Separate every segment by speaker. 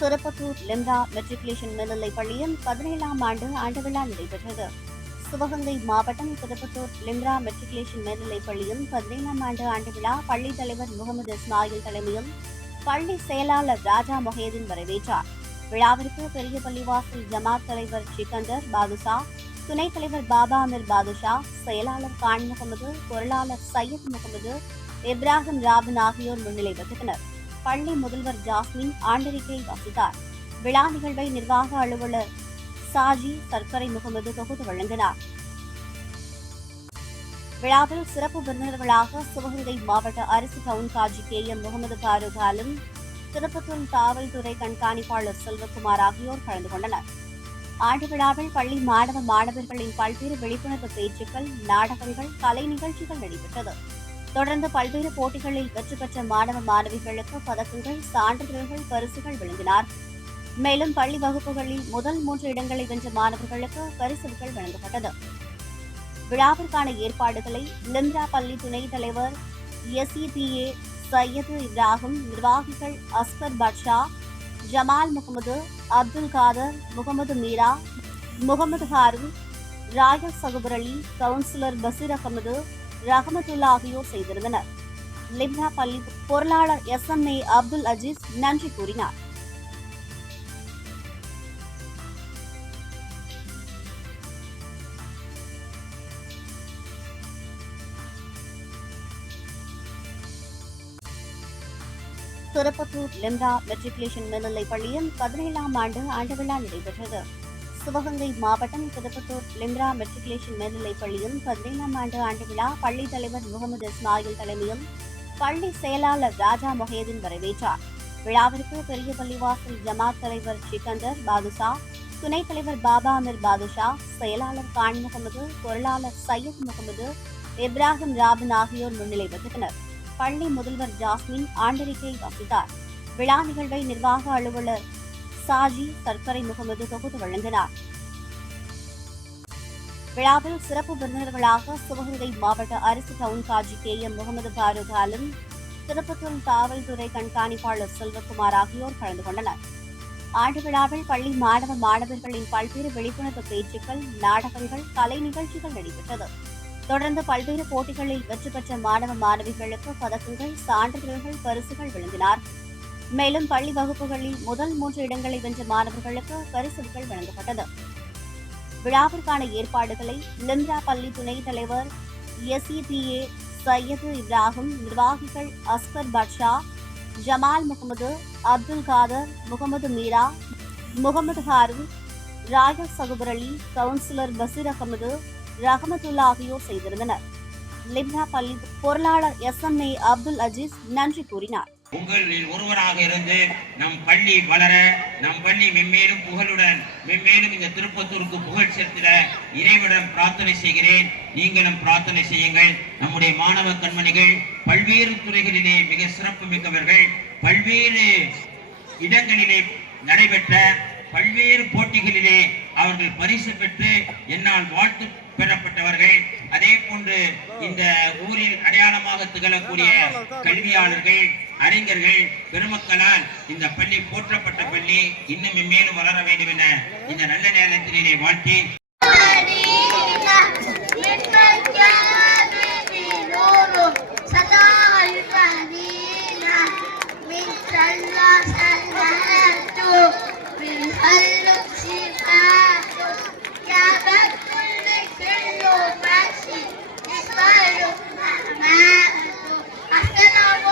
Speaker 1: Tirupattur Limra matriculation மேல்நிலைப் பள்ளியில் பதினேழாம் ஆண்டு ஆண்டு விழா நடைபெற்றது. சிவகங்கை மாவட்டம் திருப்பத்தூர் லிம்ரா மெட்ரிகுலேஷன் மேல்நிலைப் பள்ளியில் பதினேழாம் ஆண்டு ஆண்டு விழா பள்ளி தலைவர் முகமது இஸ்மாயில் தலைமையில் பள்ளி செயலாளர் ராஜா மொஹேதீன் வரவேற்றார். விழாவிற்கு பெரிய பள்ளிவாசல் ஜமாத் தலைவர் சிக்கந்தர் பாதுஷா துணைத் தலைவர் பாபா அமீர் பாதுஷா செயலாளர் கான் முகமது பொருளாளர் சையத் முகமது இப்ராஹிம் ராபின் ஆகியோர் முன்னிலை வகித்தனர். பள்ளி முதல்வர் ஜாஸ்மின் ஆண்டறிக்கை வாசித்தார். விழா நிகழ்வை நிர்வாக அலுவலர் சாஜி சர்க்கரை முகமது தொகுத்து வழங்கினார். விழாவில் சிறப்பு விருந்தினர்களாக சிவகங்கை மாவட்ட அரசு town Kazi K M Mohammed Farooq Alam Tiruppattur காவல்துறை கண்காணிப்பாளர் செல்வகுமார் ஆகியோர் கலந்து கொண்டனர். ஆண்டு விழாவில் பள்ளி மாணவ மாணவர்களின் பல்வேறு விழிப்புணர்வு பேச்சுக்கள் நாடகங்கள் கலை நிகழ்ச்சிகள் நடைபெற்றது. தொடர்ந்து பல்வேறு போட்டிகளில் வெற்றி பெற்ற மாணவ மாணவிகளுக்கு பதக்கங்கள் சான்றிதழ்கள் பரிசுகள் வழங்கினார். மேலும் பள்ளி வகுப்புகளில் முதல் மூன்று இடங்களை வென்ற மாணவர்களுக்கு பரிசுகள் வழங்கப்பட்டது. விழாவிற்கான ஏற்பாடுகளை லிம்ரா பள்ளி துணைத் தலைவர் எஸ்இபிஏ சையது இப்ராஹிம் நிர்வாகிகள் அஸ்கர் பட்ஷா ஜமால் முகமது அப்துல் காதர் முகமது மீரா முகமது ஹாரூன் ராயா சகுபர் அலி கவுன்சிலர் பசீர் அகமது ரஹமத்துல்லா ஆகியோர் செய்திருந்தனர். லிப்னா பள்ளி பொருளாளர் S M A Abdul Aziz நன்றி கூறினார். திருப்பத்தூர் லிம்ரா மெட்ரிகுலேஷன் மேல்நிலைப் பள்ளியில் பதினேழாம் ஆண்டு ஆண்டு விழா நடைபெற்றது. சிவகங்கை மாவட்டம் திருப்பத்தூர் லிம்ரா மெட்ரிகுலேஷன் மேல்நிலைப் பள்ளியும் பதினேழாம் ஆண்டு ஆண்டு விழா பள்ளி தலைவர் முகமது இஸ்மாயில் தலைமையும் பள்ளி செயலாளர் ராஜா மொஹேதீன் வரவேற்றார். விழாவிற்கு பெரிய பள்ளிவாசல் ஜமாத் தலைவர் சிக்கந்தர் பாதுஷா துணைத் தலைவர் பாபா அமீர் பாதுஷா செயலாளர் கான் முகமது பொருளாளர் சையத் முகமது இப்ராஹிம் ராபின் ஆகியோர் முன்னிலை வகித்தனர். பள்ளி முதல்வர் ஜாஸ்மின் ஆண்டறிக்கை வசித்தார். விழா நிகழ்வை நிர்வாக அலுவலர் சாஜி சர்க்கரை முகமது தொகுத்து வழங்கினார். விழாவில் சிறப்பு விருந்தினர்களாக சிவகங்கை மாவட்ட அரசு town Qazi K M Mohammed Farooq Alam Tirupattur காவல்துறை கண்காணிப்பாளர் செல்வகுமார் ஆகியோர் கலந்து கொண்டனர். ஆண்டு விழாவில் பள்ளி மாணவ மாணவர்களின் பல்வேறு விழிப்புணர்வு பேச்சுக்கள் நாடகங்கள் கலை நிகழ்ச்சிகள் நடைபெற்றது. தொடர்ந்து பல்வேறு போட்டிகளில் வெற்றி பெற்ற மாணவ மாணவிகளுக்கு பதக்கங்கள் சான்றிதழ்கள் பரிசுகள் வழங்கினார்கள் மேலும் பள்ளி வகுப்புகளில் முதல் மூன்று இடங்களை வென்ற மாணவர்களுக்கு பரிசுகள் வழங்கப்பட்டது. விழாவிற்கான ஏற்பாடுகளை லிம்ரா பள்ளி துணைத் தலைவர் எஸ்இபிஏ சையது இப்ராஹிம் நிர்வாகிகள் அஸ்கர் பட்ஷா ஜமால் முகமது அப்துல் காதர் முகமது மீரா முகமது ஹாரூன் ராயா சகுபர் அலி கவுன்சிலர் பசீர் அகமது ரஹமத்துல்லா ஆகியோர் செய்திருந்தனர். லிம்ரா பள்ளி பொருளாளர் S M A Abdul Aziz நன்றி கூறினார்.
Speaker 2: உங்களில் ஒருவராக இருந்து நம் பள்ளி வளர நம் பள்ளி மென்மேலும் புகழுடன் மென்மேலும் இந்த திருப்பத்தூருக்கு புகழ் செலுத்திட இறைவிடம் பிரார்த்தனை செய்கிறேன். நீங்களும் பிரார்த்தனை செய்யுங்கள். நம்முடைய மாணவ கண்மணிகள் பல்வேறு துறைகளிலே மிக சிறப்பு மிக்கவர்கள் பல்வேறு இடங்களிலே நடைபெற்ற பல்வேறு போட்டிகளிலே அவர்கள் பரிசு பெற்று என்னால் வாழ்த்து பெறப்பட்டவர்கள். அதே போன்று இந்த ஊரில் அடையாளமாக திகழக்கூடிய கல்வியாளர்கள் அறிஞர்கள் பெருமக்களால் இந்த பள்ளி போற்றப்பட்ட பள்ளி இன்னும் மேலும் வளர வேண்டும் என இந்த நல்ல நேரத்திலே வாழ்த்தி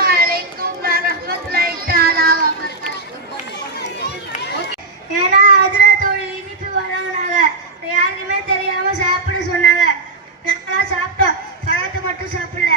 Speaker 3: அஸ்ஸலாமு அலைக்கும் வரஹ்மத்துல்லாஹி ஏன்னா அதிரத்தோட இனிப்பு வராங்க யாருக்குமே தெரியாம சாப்பிட சொன்னாங்க. நாங்களாம் சாப்பிட்டோம். சகத்தை மட்டும் சாப்பிடல.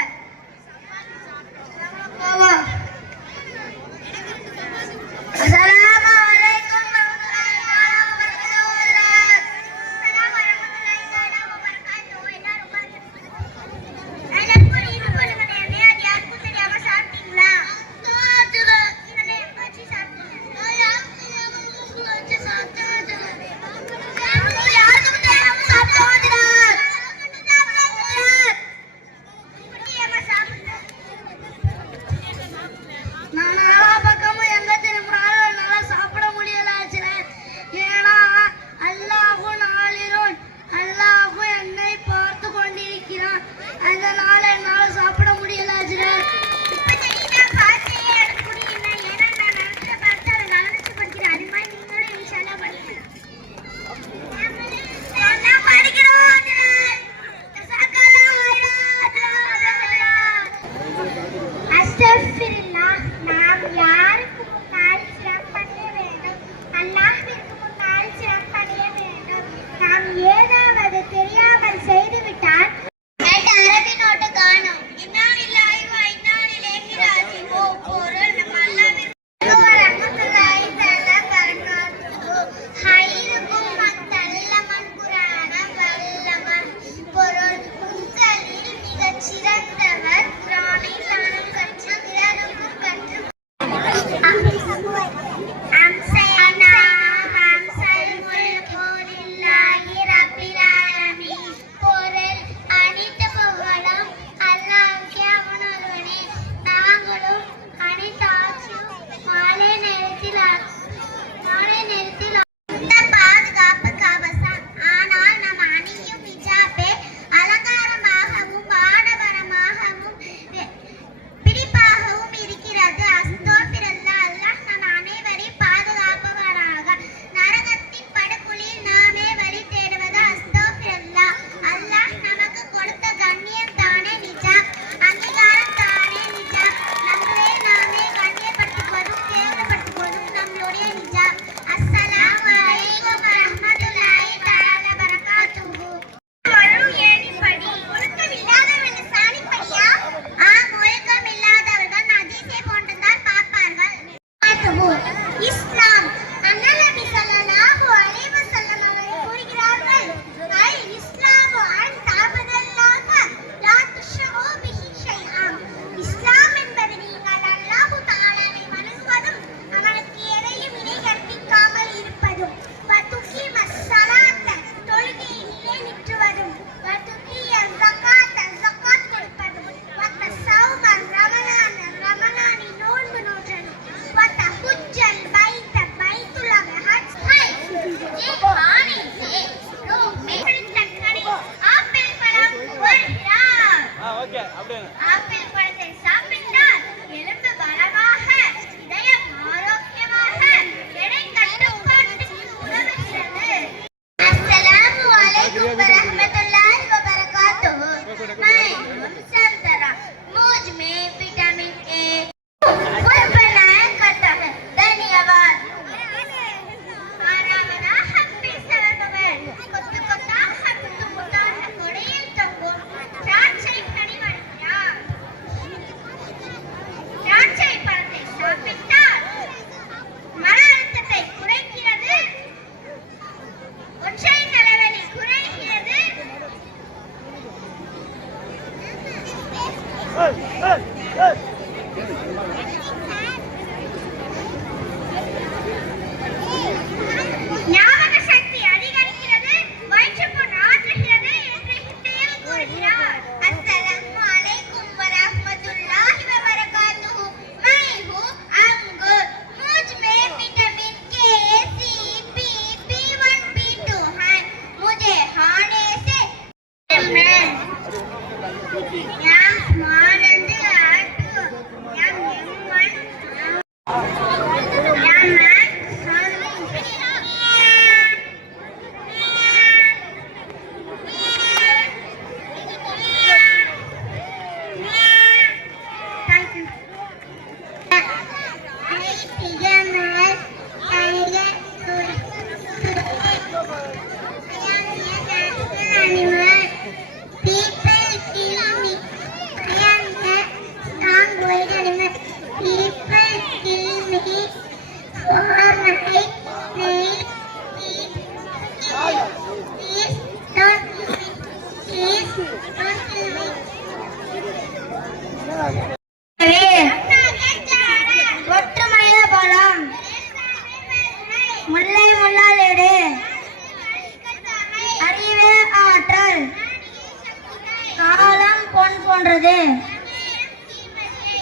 Speaker 3: பண்றது?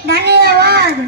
Speaker 3: தன்னியவாது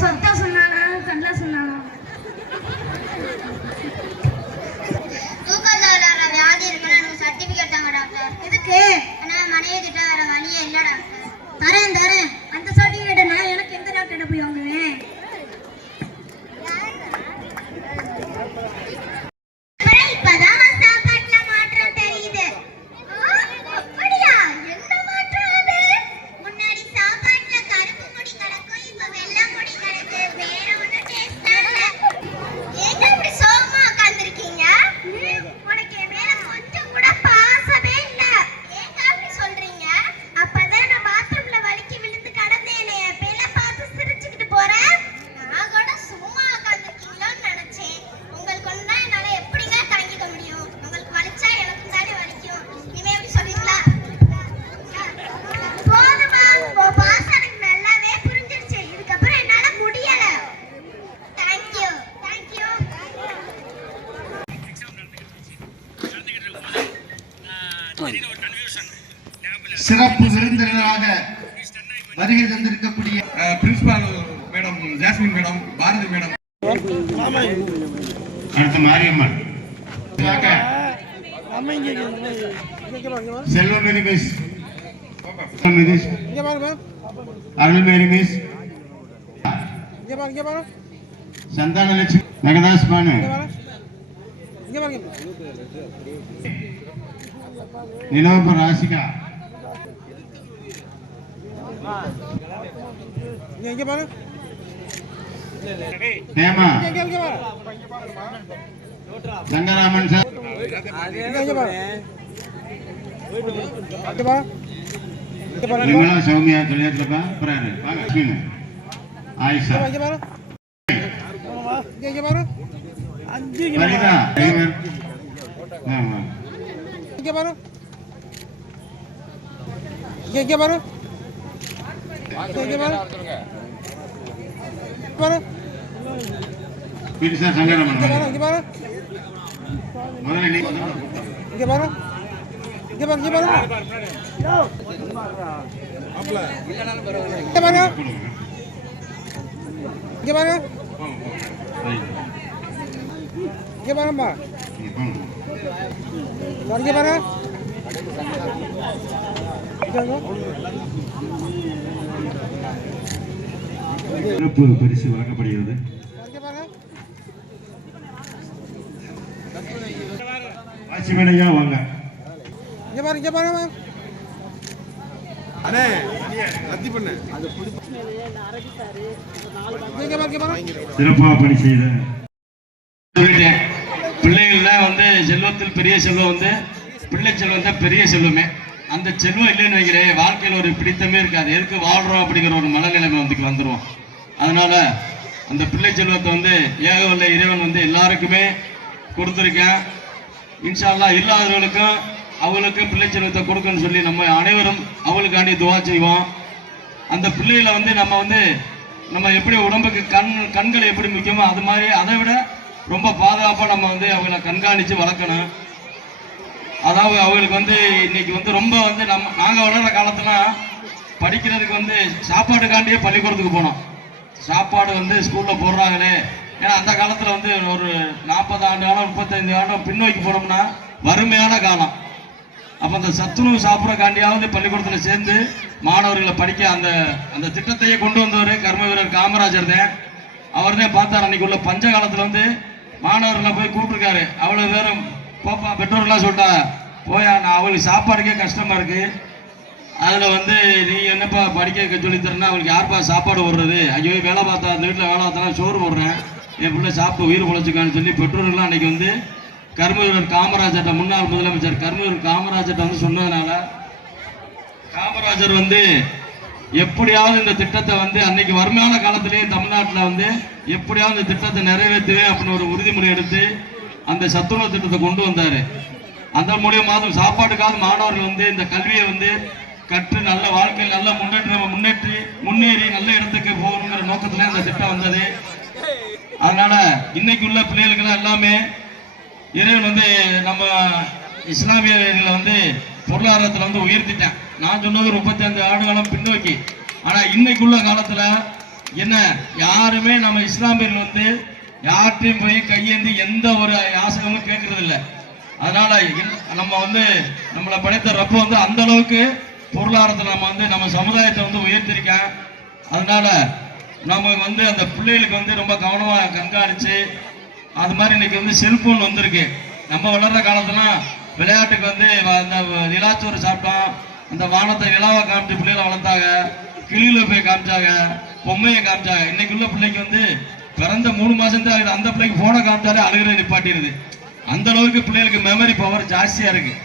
Speaker 3: சொத்தா சொன்னானா? கண்ணா சொன்னானா? தூக்கத்தோட வியாதி இருக்குன்னா சர்டிபிகேட் தாங்க எதுக்கு? ஆனா மனைவி கிட்ட வேற வழியே இல்ல தரேன் தரேன். அந்த சர்டிபிகேட்டை நான் எனக்கு எந்த டாக்டர் போய் வாங்க
Speaker 4: சிறப்பு விருந்தினராக வருகை தந்திருக்கக்கூடிய
Speaker 5: principal madam Jasmine madam Bharathi madam
Speaker 4: அடுத்த மாரியம்மன். செல்வமேரி மிஸ். அருள்மேரி மிஸ். சந்தான லட்சுமி நகதாஸ் பானு. நிலவப்ப ராசிகா. ஹேமா. சங்கராமன் சார். விமலா சௌமியா தொழிலாளப்பா அப்புறம் வாங்க அஸ்வினு ஆயிஷா டிரைவர் ஆமா பிரிசா சங்கராமன் முதல்ல நீ முதல்ல ரைட். நீ போங்க. சிறப்பு பரிசு வழங்கப்படுகிறது. வாட்சிமேனையா வாங்க.
Speaker 5: அண்ணே ரத்தி பண்ணு.
Speaker 4: சிறப்பாக பணி செய்த.
Speaker 6: செல்வத்தில் பெரிய செல்வம் வந்து பிள்ளை செல்வம் தான் பெரிய செல்வமே. அந்த செல்வம் இல்லைன்னு வைக்கிறேன் வாழ்க்கையில் ஒரு பிடித்தமே இருக்காது. எதுக்கு வாழ்கிறோம் அப்படிங்கிற ஒரு மனநிலைமை வந்து வந்துடுவோம் அதனால் அந்த பிள்ளை செல்வத்தை வந்து ஏகவல்ல இறைவன் வந்து எல்லாருக்குமே கொடுத்துருக்கேன். இன்ஷால்லா இல்லாதவர்களுக்கும் அவங்களுக்கும் பிள்ளை செல்வத்தை கொடுக்கணும்னு சொல்லி நம்ம அனைவரும் அவளுக்காண்டி துவா செய்வோம். அந்த பிள்ளைகளை வந்து நம்ம வந்து நம்ம எப்படி உடம்புக்கு கண் கண்கள் எப்படி முக்கியமோ அது மாதிரி அதை விட ரொம்ப பாதுகாப்பாக நம்ம வந்து அவங்கள கண்காணித்து வளர்க்கணும். அதாவது அவங்களுக்கு வந்து இன்னைக்கு வந்து ரொம்ப வந்து நம்ம நாங்கள் வளர்கிற காலத்துலாம் படிக்கிறதுக்கு வந்து சாப்பாட்டுக்காண்டியே பள்ளிக்கூடத்துக்கு போனோம். சாப்பாடு வந்து ஸ்கூலில் போடுறாங்களே. ஏன்னா அந்த காலத்தில் வந்து ஒரு நாற்பது ஆண்டு காலம் முப்பத்தஞ்சு ஆண்டு பின்னோக்கி போனோம்னா வறுமையான காலம். அப்போ அந்த சத்துணவு சாப்பிட்றக்காண்டியாவது பள்ளிக்கூடத்தில் சேர்ந்து மாணவர்களை படிக்க அந்த அந்த திட்டத்தையே கொண்டு வந்தவர் கர்ம வீரர் காமராஜர் தான். அவர் தான் பார்த்தார் அன்னைக்கு உள்ள பஞ்ச காலத்தில் வந்து மாணவர்களை போய் கூப்பிட்டுருக்காரு. அவ்வளோ பேரும் போப்பா பெற்றோர்கள்லாம் சொல்லிட்டா போயா நான் அவளுக்கு சாப்பாடுக்கே கஷ்டமாக இருக்குது அதில் வந்து நீ என்னப்பா படிக்க வைக்க சொல்லித் அவளுக்கு யார்ப்பா சாப்பாடு விடுறது ஐயோ வேலை பார்த்தா அந்த வீட்டில் வேலை பார்த்தா சோறு போடுறேன். என் பிள்ளை சாப்பிட்டு உயிர் குழச்சிக்கான்னு சொல்லி பெற்றோர்கள்லாம் அன்னைக்கு வந்து கர்மவீரர் காமராஜர்கிட்ட முன்னாள் முதலமைச்சர் கர்மவீரர் காமராஜர்கிட்ட வந்து சொன்னதுனால காமராஜர் வந்து எப்படியாவது இந்த திட்டத்தை வந்து அன்னைக்கு வறுமையான காலத்திலேயும் தமிழ்நாட்டில் வந்து எப்படியாவது இந்த திட்டத்தை நிறைவேற்றுவேன் அப்படின்னு ஒரு உறுதிமொழி எடுத்து அந்த சத்துணவு திட்டத்தை கொண்டு வந்தார். அந்த மூலியமாக சாப்பாட்டுக்காவது மாணவர்கள் வந்து இந்த கல்வியை வந்து கற்று நல்ல வாழ்க்கையில் நல்ல முன்னேற்ற முன்னேற்றி முன்னேறி நல்ல இடத்துக்கு போகணுங்கிற நோக்கத்துல இந்த திட்டம் வந்தது. அதனால இன்னைக்கு உள்ள பிள்ளைகளுக்கெல்லாம் எல்லாமே இறைவன் வந்து நம்ம இஸ்லாமியர்களை வந்து பொருளாதாரத்தில் வந்து உயர்த்திட்டேன். நான் சொன்னது முப்பத்தி அஞ்சு ஆண்டுகாலம் பின்னோக்கி. ஆனால் இன்னைக்குள்ள காலத்தில் என்ன? யாருமே நம்ம இஸ்லாமியர்கள் வந்து யார்கிட்டையும் போய் கையேந்தி எந்த ஒரு யாசகமும் கேட்கறது இல்லை அதனால நம்ம வந்து நம்மளை படைத்த ரப்ப வந்து அந்த அளவுக்கு பொருளாதாரத்தில் நம்ம வந்து நம்ம சமுதாயத்தை வந்து உயர்த்திருக்கேன். அதனால நம்ம வந்து அந்த பிள்ளைகளுக்கு வந்து ரொம்ப கவனமாக கண்காணிச்சு அது மாதிரி இன்னைக்கு வந்து செல்போன் வந்திருக்கு. நம்ம வளர்ற காலத்துலாம் விளையாட்டுக்கு வந்து வ- அந்த நிலாச்சோறு சாப்பிட்டோம். அந்த வானத்தை நிலாவை காமிச்சு பிள்ளைகளை வளர்த்தாங்க. கிளியில போய் காமிச்சாங்க. பொம்மையை காமிச்சாங்க. இன்னைக்கு உள்ள பிள்ளைக்கு வந்து பிறந்த மூணு மாசம் தான் ஆகுது. அந்த பிள்ளைக்கு போனை காமிச்சாலே அழுகிற நிப்பாட்டிடுது. அந்த அளவுக்கு பிள்ளைகளுக்கு மெமரி பவர் ஜாஸ்தியா இருக்கு.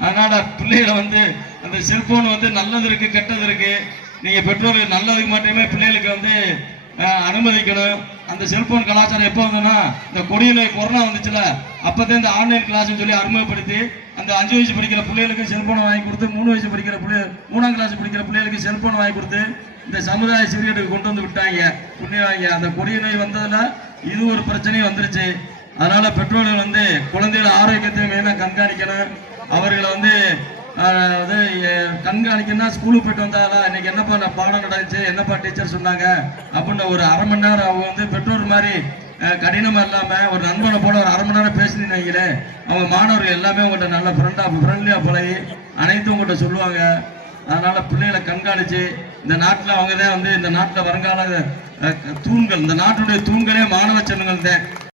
Speaker 6: அதனால பிள்ளைகளை வந்து அந்த செல்போன் வந்து நல்லது இருக்கு கெட்டது இருக்கு. நீங்க பெற்றோர்கள் நல்லதுக்கு மட்டுமே பிள்ளைகளுக்கு வந்து அனுமதிக்கணும். அந்த செல்போன் கலாச்சாரம் எப்போ வந்ததுன்னா இந்த கொடியில கொரோனா வந்துச்சுல அப்போதான் இந்த ஆன்லைன் கிளாஸ்னு சொல்லி அறிமுகப்படுத்தி அந்த அஞ்சு வயசு படிக்கிற பிள்ளைகளுக்கு செல்போனை வாங்கி கொடுத்து மூணு வயசு படிக்கிற பிள்ளை மூணாம் கிளாஸ் படிக்கிற பிள்ளைகளுக்கு செல்போன் வாங்கி கொடுத்து இந்த சமுதாய சீர்கேட்டுக்கு கொண்டு வந்து விட்டாங்க. புண்ணியவாங்க அந்த கொடிய நோய் வந்ததில் இது ஒரு பிரச்சனையும் வந்துருச்சு. அதனால பெற்றோர்கள் வந்து குழந்தைகள் ஆரோக்கியத்தை மெயினாக கண்காணிக்கணும். அவர்களை வந்து அதாவது கண்காணிக்கணும்னா ஸ்கூலுக்கு போயிட்டு வந்தாலா இன்னைக்கு என்னப்பா பாடம் நடந்துச்சு என்னப்பா டீச்சர் சொன்னாங்க அப்படின்னு ஒரு அரை மணி நேரம் அவங்க வந்து பெற்றோர் மாதிரி கடினமாக இல்லாமல் ஒரு நண்பனை போல ஒரு அரை மணி நேரம் பேசினீங்க அவங்க மாணவர்கள் எல்லாமே உங்கள்கிட்ட நல்ல ஃப்ரெண்டாக ஃப்ரெண்ட்லியாக பழகி அனைத்தும் உங்கள்கிட்ட சொல்லுவாங்க. அதனால் பிள்ளைகளை கண்காணித்து இந்த நாட்டில் அவங்க தான் வந்து இந்த நாட்டில் வருங்கால தூண்கள் இந்த நாட்டுடைய தூண்களே மாணவ செல்வங்கள் தான்